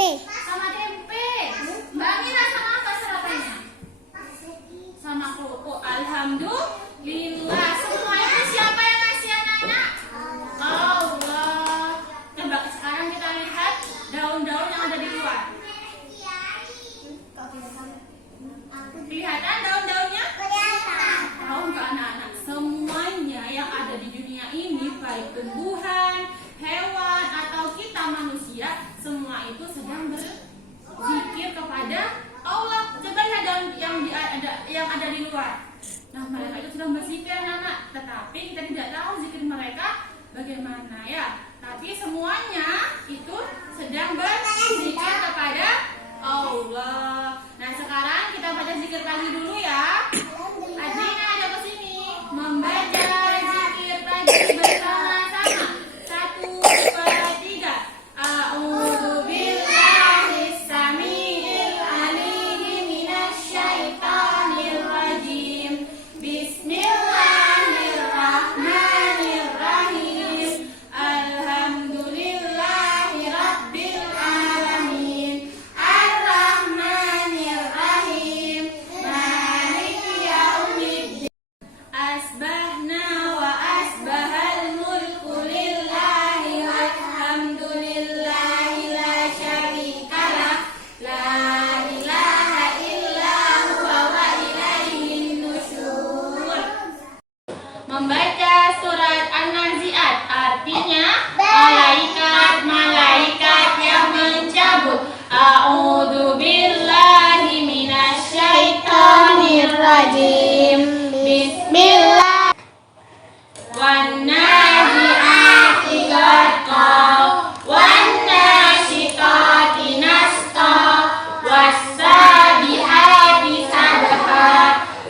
tempe. Sama tempe. Mbak Mira sama apa sarapannya? Sama kerupuk. Alhamdulillah. Semua itu siapa yang ngasih anak-anak? Allah. Coba sekarang kita lihat daun-daun yang ada di luar. Kelihatan daun-daunnya? Tahu nggak anak-anak? Semuanya yang ada di dunia ini, baik tumbuhan, hewan, atau kita manusia, semua itu sedang berzikir kepada Allah. Coba lihat daun yang ada di luar. Nah, mereka itu sedang berzikir anak-anak, tetapi kita tidak tahu zikir mereka bagaimana ya. Tapi semuanya itu sedang berzikir kepada Allah. Nah, sekarang kita baca zikir pagi dulu ya. Adina ada ke sini membaca zikir pagi bersama-sama. 1, 2, 3. A'udzu billahi samiil alim minasyaitonir rajim. Bismillahirrahmanirrahim. Alhamdulillahi rabbil alamin. Ar-rahmanirrahim. Maliki yaumiddin. Asbahna wa asbahal mulku lillahi walhamdulillahi la syarikalah. La ilaha illa huwa wa ilaihin nusyur. Membaca surat An-Nazi'at artinya malaikat-malaikat yang mencabut. A'udzu billahi minasyaitonir rajim. Bismillah. Wan nazi'ati gharqa wan nasyiqati nashqa was-sabihati sabha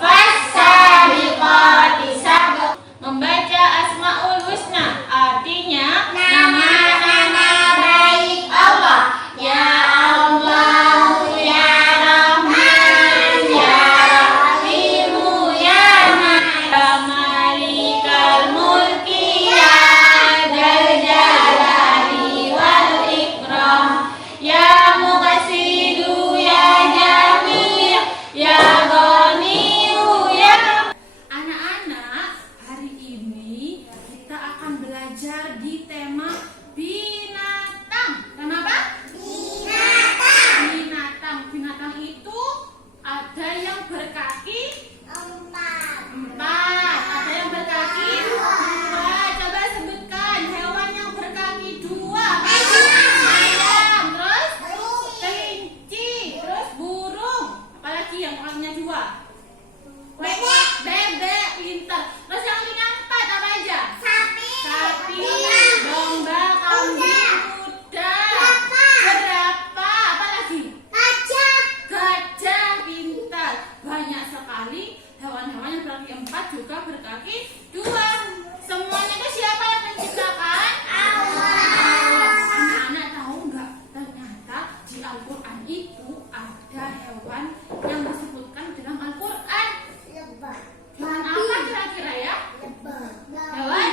fas-sabiqati sabqa. Membaca Asmaul Husna artinya nama-nama baik Allah. Ya Allah, ya Rahman, ya Rahimu, ya Malikal Mulki, ya Dzal Jalali wal Ikram, ya Muqsidu, ya Jamil, ya Ghaniyu, ya. Anak-anak, hari ini kita akan belajar di tema binatang. Kenapa? Binatang. Binatang itu ada yang berkaki 4, ada yang berkaki 2. Coba sebutkan hewan yang berkaki 2. Ayam, terus kelinci, terus burung. Apalagi yang kakinya 2? Bebek, pintar. Terus yang punya 4 apa aja? Sapi, domba, kambing, kuda, jerapah, apa lagi? Gajah, pintar. Banyak sekali hewan-hewan yang berkaki 4 juga berkaki 2. Semuanya itu siapa yang menciptakan? Allah. Anak-anak tahu nggak? Ternyata di Al-Quran itu ada hewan yang disebutkan dalam Al-Quran. Hewan apa kira-kira ya? Hewan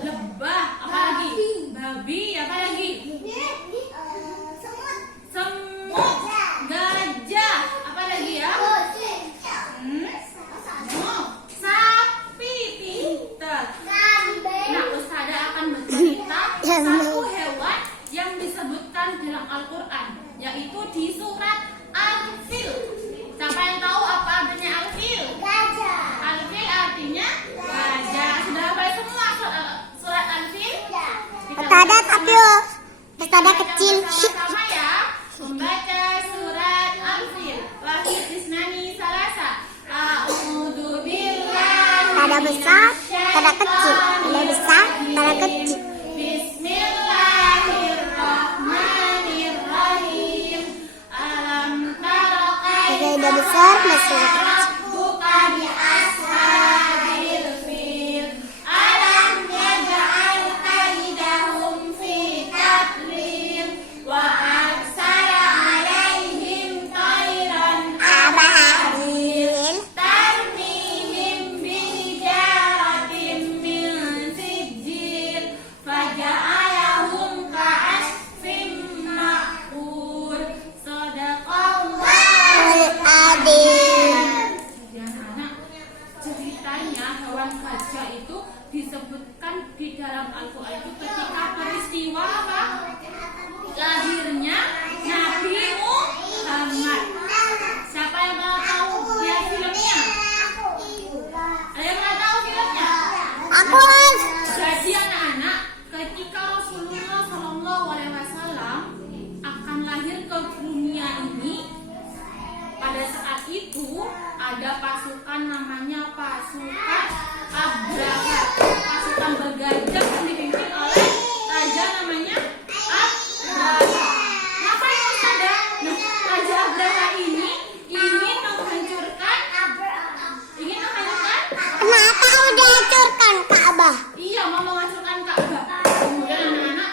lebah. Apa lagi? Babi. Apa lagi? Semut. Gajah. Apa lagi ya? Sapi. Pintar. Nah, Ustazah akan bercerita satu hewan yang disebutkan dalam Al-Quran, yaitu di surat Al-Fil. Siapa yang tahu apa artinya Al-Fil? Al-Fil artinya gajah. Sudah hafal semua surat Al-Fil? Ustazah tapi Ustazah kecil. Sama-sama ya. Membaca surat Al-Fil. Wahid isnani salasa. A'udzu billahi Ustazah besar, Ustazah kecil. Ustazah besar, Ustazah kecil. Bismillahirrahmanirrahim. Alam tara Ustazah udah besar, masih kecil. rabbuka bi ashabil fil. Alam yaj'al kaidahum fi tadlil wa arsala alaihim tayran ababil tarmihim bi hijaratin min sijil faja'alahum ka'asfin ma'kul. pasukan Abraha. Pasukan bergajah yang dipimpin oleh raja namanya Abraha. Ngapain Ustazah? Nah, Raja Abraha ini ingin menghancurkan. Kenapa udah hancurkan Ka'bah? Iya, mau menghancurkan Ka'bah. Kemudian anak-anak,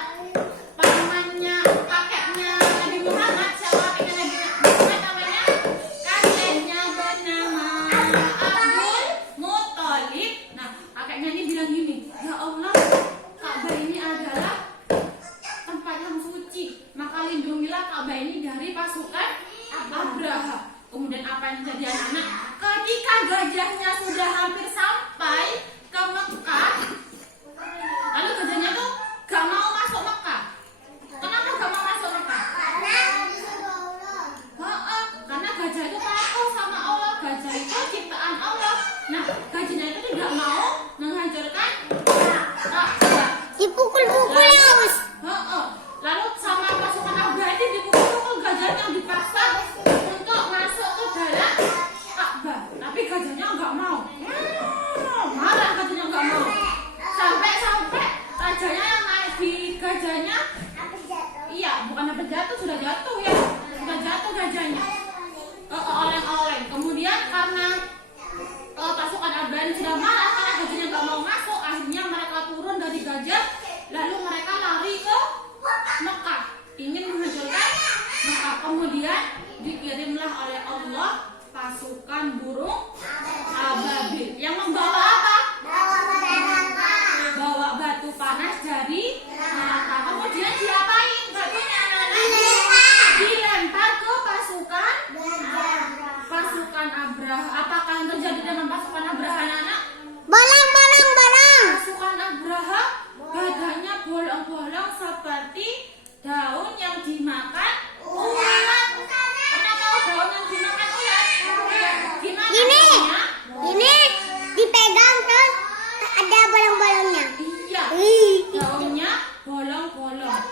pamannya, kakeknya Nabi Muhammad, siapa kakeknya Nabi Muhammad namanya? Kakeknya bernama Abdul Muthalib. Nah, kakeknya ini bilang gini, ya Allah, Ka'bah ini adalah tempat yang suci, maka lindungilah Ka'bah ini dari pasukan Abraha. Kemudian apa yang terjadi anak-anak? Ketika gajahnya sudah hampir sampai ke Mekah, lalu gajahnya tuh gak mau masuk Mekah. Kenapa gak mau masuk Mekah? Karena gajah itu patuh sama Allah. Gajah itu ciptaan Allah. Nah, gajahnya itu tidak mau menghancurkan Ka'bah. Dipukul-pukul ya, Us. Lalu sama pasukan Abraha ini dipukul-pukul, gajahnya yang dipaksa untuk masuk ke dalam Ka'bah. Tapi gajahnya nggak mau. Marah gajahnya nggak mau. Sampai rajanya yang naik di gajahnya, iya, bukan apa jatuh, sudah jatuh ya, sudah jatuh gajahnya. Oleng-oleng. Kemudian karena pasukan Abraha ini sudah marah karena gajahnya nggak mau masuk, akhirnya mereka turun dari gajah, lalu mereka lari ke Mekah, ingin menghancurkan Mekah. Kemudian dikirimlah oleh Allah pasukan burung ababil yang membawa apa? Bawa batu panas dari neraka. Kemudian diapain batunya anak-anak? Dilempar ke pasukan Abraha. Apakah yang terjadi dengan pasukan Abraha anak-anak? Bolong. Pasukan Abraha badannya bolong-bolong seperti daun yang dimakan ulat. Pernah tahu daun yang dimakan ulat? Gimana daunnya? Ini dipegang terus ada bolong-bolongnya. Iya, daunnya bolong-bolong.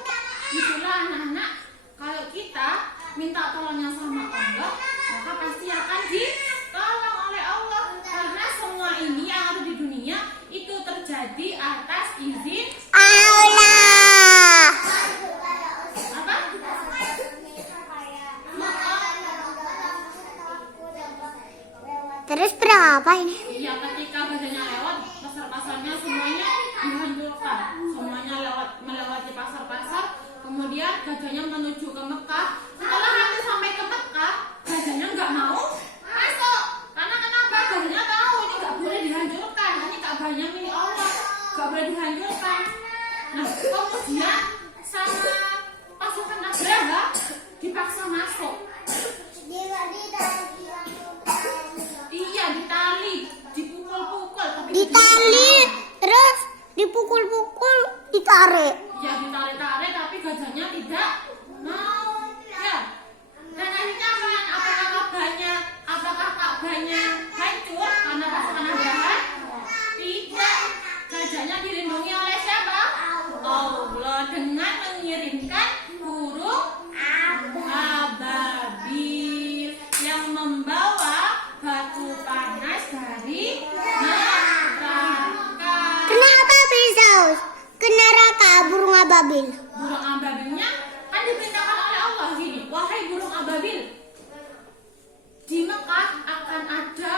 Itulah anak-anak, kalau kita minta tolongnya sama Allah, maka pasti akan ditolong oleh Allah. Karena semua ini yang ada di dunia itu terjadi atas izin Allah. apa? Terus berapa ini? Iya, ketika gajahnya lewat, pasar-pasarnya semuanya dihancurkan. Semuanya melewati pasar-pasar. Kemudian gajahnya menuju ke Mekah. Setelah hampir sampai ke Mekah, gajahnya nggak mau masuk. Karena kenapa? Gajahnya tahu ini nggak boleh dihancurkan. Ini Ka'bahnya milik Allah, nggak boleh dihancurkan. Nah, kemudian sama pasukan Abraha dipaksa masuk. Iya, ditali, dipukul-pukul. Tapi Ditali, terus dipukul-pukul, ditarik. ya ditarik-tarik, tapi gajahnya tidak mau. Ya. Dan akhirnya apakah Ka'bahnya hancur karena pasukan Abraha? Tidak. Gajahnya dilindungi oleh siapa? Allah dengan mengirimkan burung ababil yang membawa batu panas dari neraka. Kenapa bisa, Us? Ke neraka burung ababil. Burung ababilnya kan diperintahkan oleh Allah gini, wahai burung ababil, di Mekah akan ada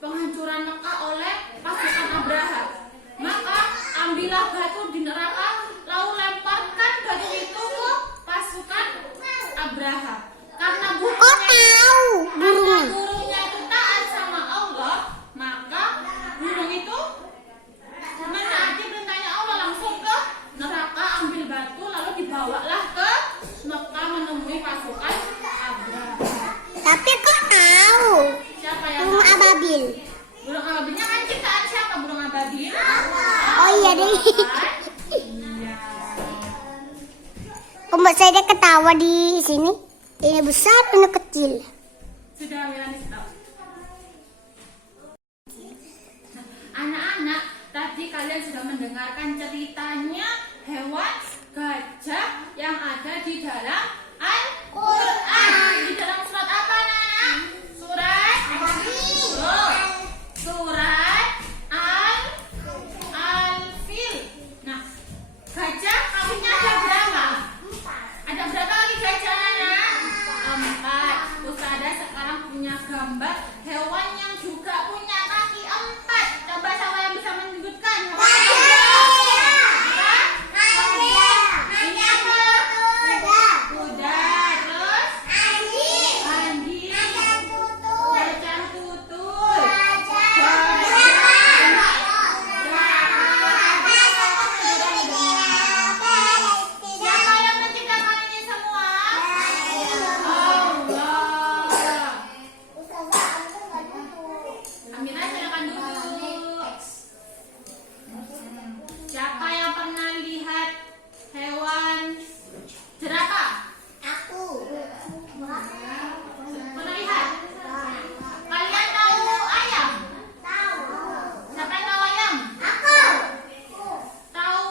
penghancuran Mekah oleh pasukan Abraha. Maka ambillah batu di neraka, lalu lemparkan batu itu ke pasukan Abraha. Karena burungnya itu taat sama Allah, maka burung itu menaati perintahnya Allah, langsung ke neraka, ambil batu, lalu dibawalah ke Mekah menemui pasukan Abraha. Tapi kok tahu? Siapa yang Burung tahu? ababil. Burung ababilnya kan ciptaan siapa burung ababil? Oh iya deh. Iya. Mbak saya ketawa di sini. Ini besar, ini kecil. Sudah Melani stop. Anak-anak, tadi kalian sudah mendengarkan ceritanya hewan gajah yang ada di dalam Al-Quran. Di dalam surat apa, Nak? Surat gambar hewan yang juga punya kaki 4. Coba siapa yang bisa menyebutkan hewan yang ini apa? Kuda. Terus anjing, macan tutul, siapa yang menciptakan ini semua? Allah. Amira silakan duduk. Siapa yang pernah lihat hewan jerapah? Pernah lihat? Kalian tahu ayam? Siapa yang tahu ayam? Tahu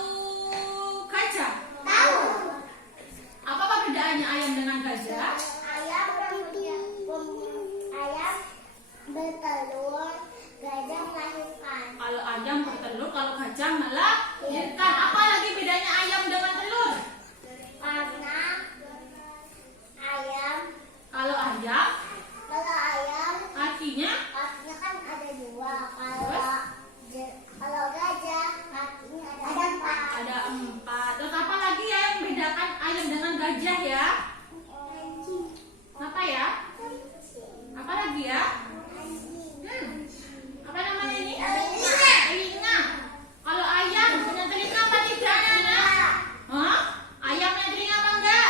gajah? Apa perbedaannya ayam dengan gajah? Bertelur, gajah melahirkan. Kalau ayam bertelur, kalau gajah melahirkan. Apa lagi bedanya ayam dengan telur? Karena ayam, Kalau ayam kakinya kakinya kan ada 2. Terus? Kalau gajah kakinya ada 4. ada 4. Terus apa lagi ya yang membedakan ayam dengan gajah ya? Apa ya? Apa lagi ya? Apa namanya ini? Telinga. Kalau ayam punya telinga apa tidak, anak-anak? Hah? Ayam punya telinga apa enggak?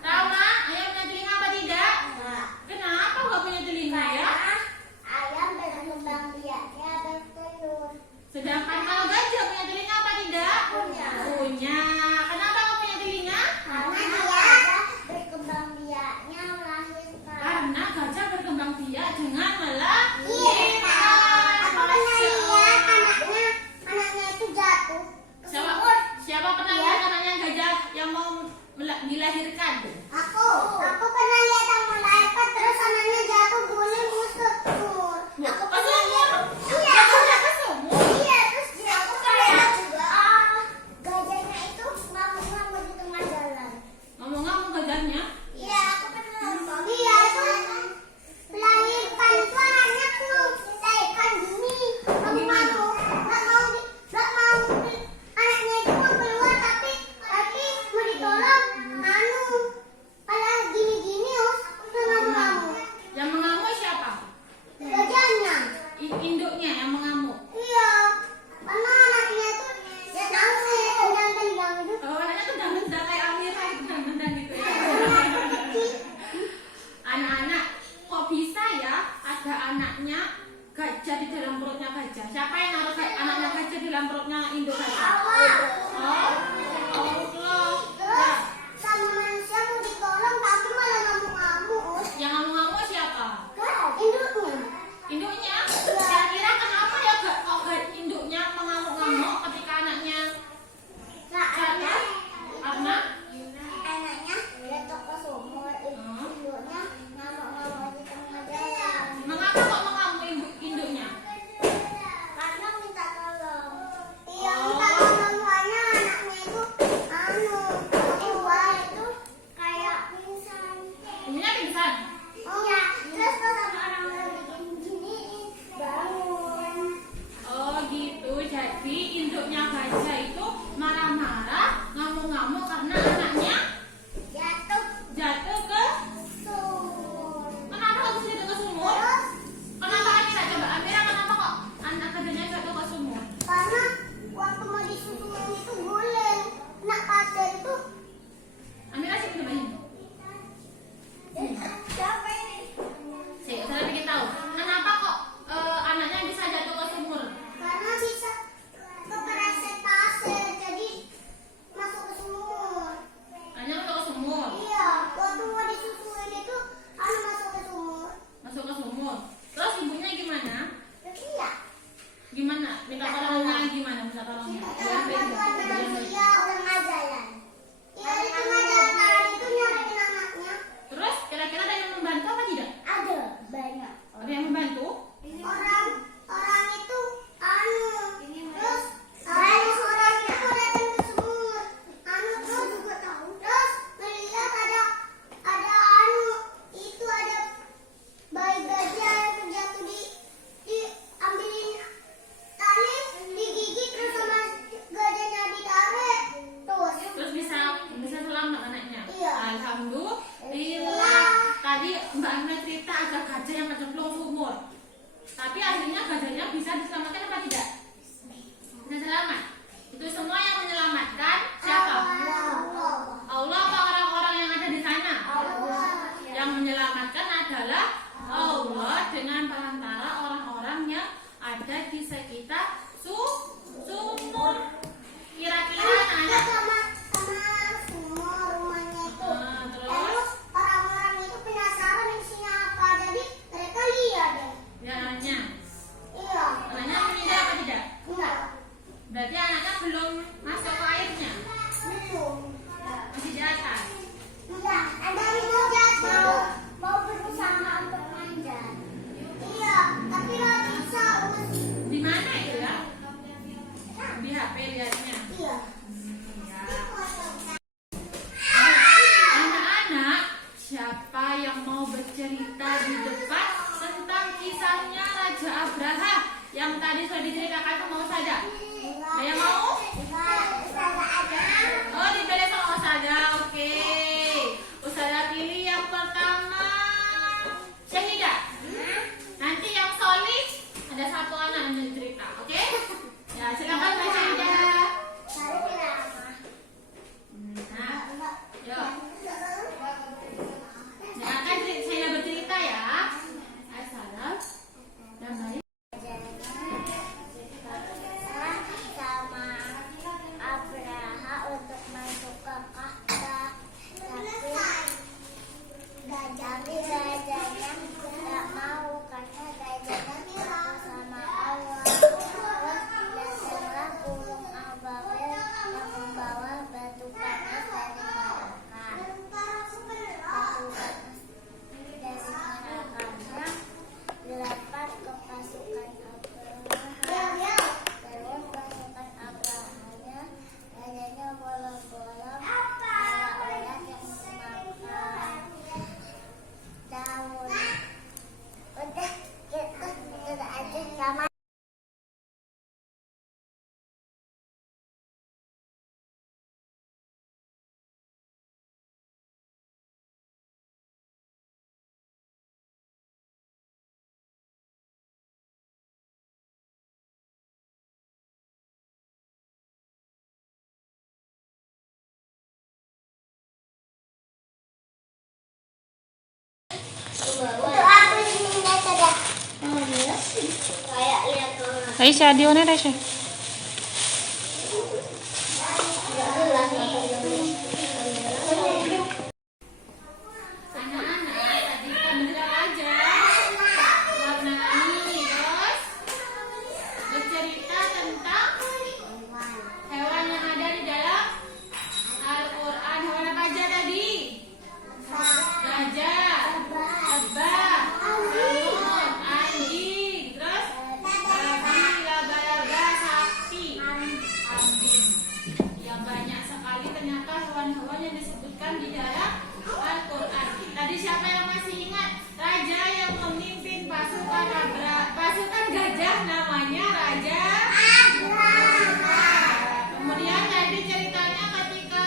Tahu kan? Ayam punya telinga apa tidak? Kenapa enggak punya telinga ya? Ayam berkembang biaknya bertelur. Sedangkan kalau gajah punya telinga apa tidak? Punya. Kenapa enggak punya telinga? Karena gajah berkembang biaknya melahirkan. Karena gajah berkembang biak dengan melahirkan. Aku pernah lihat anaknya itu jatuh ke Siapa, sumur. siapa pernah lihat anaknya gajah yang mau dilahirkan? Aku pernah lihat yang melahirkan terus anaknya jatuh guling musut sumur. Aku pernah lihat. Iya, Gajahnya ke sumur. iya terus aku kayak gajahnya itu ngamuk-ngamuk di tengah jalan. Ngomong-ngomong gajahnya, Iya, aku pernah nonton. Iya, itu melahirkan itu anaknya tuh dilahirkan gini. Ngamuk-ngamuk. Nggak mau anaknya itu mau keluar tapi mau ditolong. Malah gini-gini terus ngamuk-ngamuk. yang mengamuk siapa? Gajahnya. Induknya yang mengamuk. Iya, karena anaknya tuh ya tahu sih tendang-tendang itu. Oh, anaknya tendang-tendang kayak Amira, tendang-tendang gitu ya. Anak-anak, kok bisa ya ada anaknya gajah di dalam perutnya gajah? Siapa yang naruh anaknya gajah di dalam perutnya induk gajah? Oh, Allah. Terus sama manusia mau ditolong tapi malah ngamuk-ngamuk. Yang ngamuk-ngamuk siapa? Induknya. Induknya. Kira-kira kenapa ya kok induknya mengamuk-ngamuk ketika anaknya jatuh? Karena Anaknya jatuh ke sumur. Induknya ngamuk-ngamuk di tengah jalan. mengapa kok mengamuk induknya? Karena minta tolong. Iya, minta tolong soalnya anaknya itu keluar itu kayak pingsan. Induknya pingsan. Iya, terus pas sama orang bikin gini bangun. Oh gitu, jadi induknya gajah itu marah-marah, ngamuk-ngamuk karena anaknya Jatuh jatuh ke. sumur. Kenapa harus jatuh ke sumur? Terus Kenapa Amira? Coba Amira, kenapa kok anak gajahnya jatuh ke sumur? karena waktu mau disusun itu guling, kena pasir itu. Amira sih coba ini. Siapa ini? Saya pengen tahu. Kenapa kok anaknya bisa jatuh ke sumur? Karena bisa kepleset pasir jadi masuk ke sumur. Tapi akhirnya gajahnya bisa diselamatkan apa tidak? Bisa selamat. Itu semua yang menyelamatkan siapa? Allah apa orang-orang yang ada di sana? Yang menyelamatkan adalah Allah dengan perantara orang-orang yang ada di sekitar sumur. Kira-kira anak sama sumur rumahnya itu. terus Terus orang-orang itu penasaran isinya apa, jadi mereka lihat deh. ya anaknya Iya. meninggal apa tidak? Enggak. Berarti anaknya belum masuk ke airnya, Belum. masih di atas. Enggak. Ada yang jatuh. Mau berusaha untuk manjat. Iya. Tapi nggak bisa. Di mana itu ya? Di HP lihatnya. Iya. Anak-anak, siapa yang mau bercerita di depan tentang kisahnya Raja Abraha yang tadi sudah diceritakan sama Ustazah? Ada yang mau? Oh, dipilih sama Ustazah. Oke. Ustazah pilih yang pertama. Syahidah. Nanti yang solid ada satu anak yang cerita. Oke? Ya, silakan Mbak Syahidah. Nah, yuk. Nah, akan saya bercerita ya. Assalam dan baik. Sama Abraha untuk masuk ke Ka'bah, tapi gajahnya nggak mau karena gajahnya takut sama Allah. Terus datanglah burung ababil yang membawa batu panas dari neraka. Batu panas dari nerakanya dilempar ke pasukan Abraha. Terus pasukan Abrahanya gajahnya bolong-bolong kayak ulat yang memakan daun. Udah gitu, udah aja sama. Itu aku ini saja. Kayak lihat orang. Ay, siya, di na siya. Anak-anak, tadi bendera aja warna-warni, terus bercerita tentang hewan yang ada di dalam Al-Quran. Hewan apa aja tadi? Gajah, lebah, semut, anjing, terus babi, laba-laba, sapi, kambing. Ya, banyak sekali ternyata hewan-hewan yang disebutkan di dalam Al-Quran. Tadi siapa yang masih ingat? Raja yang memimpin pasukan gajah namanya Raja Abraha. Kemudian tadi ceritanya ketika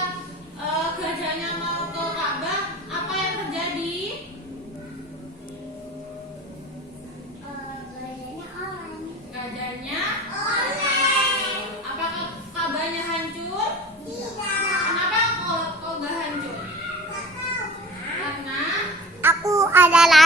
gajahnya mau ke Ka'bah, apa yang terjadi? Gajahnya apakah Ka'bahnya hancur? Kenapa kok nggak hancur? Karena Aku adalah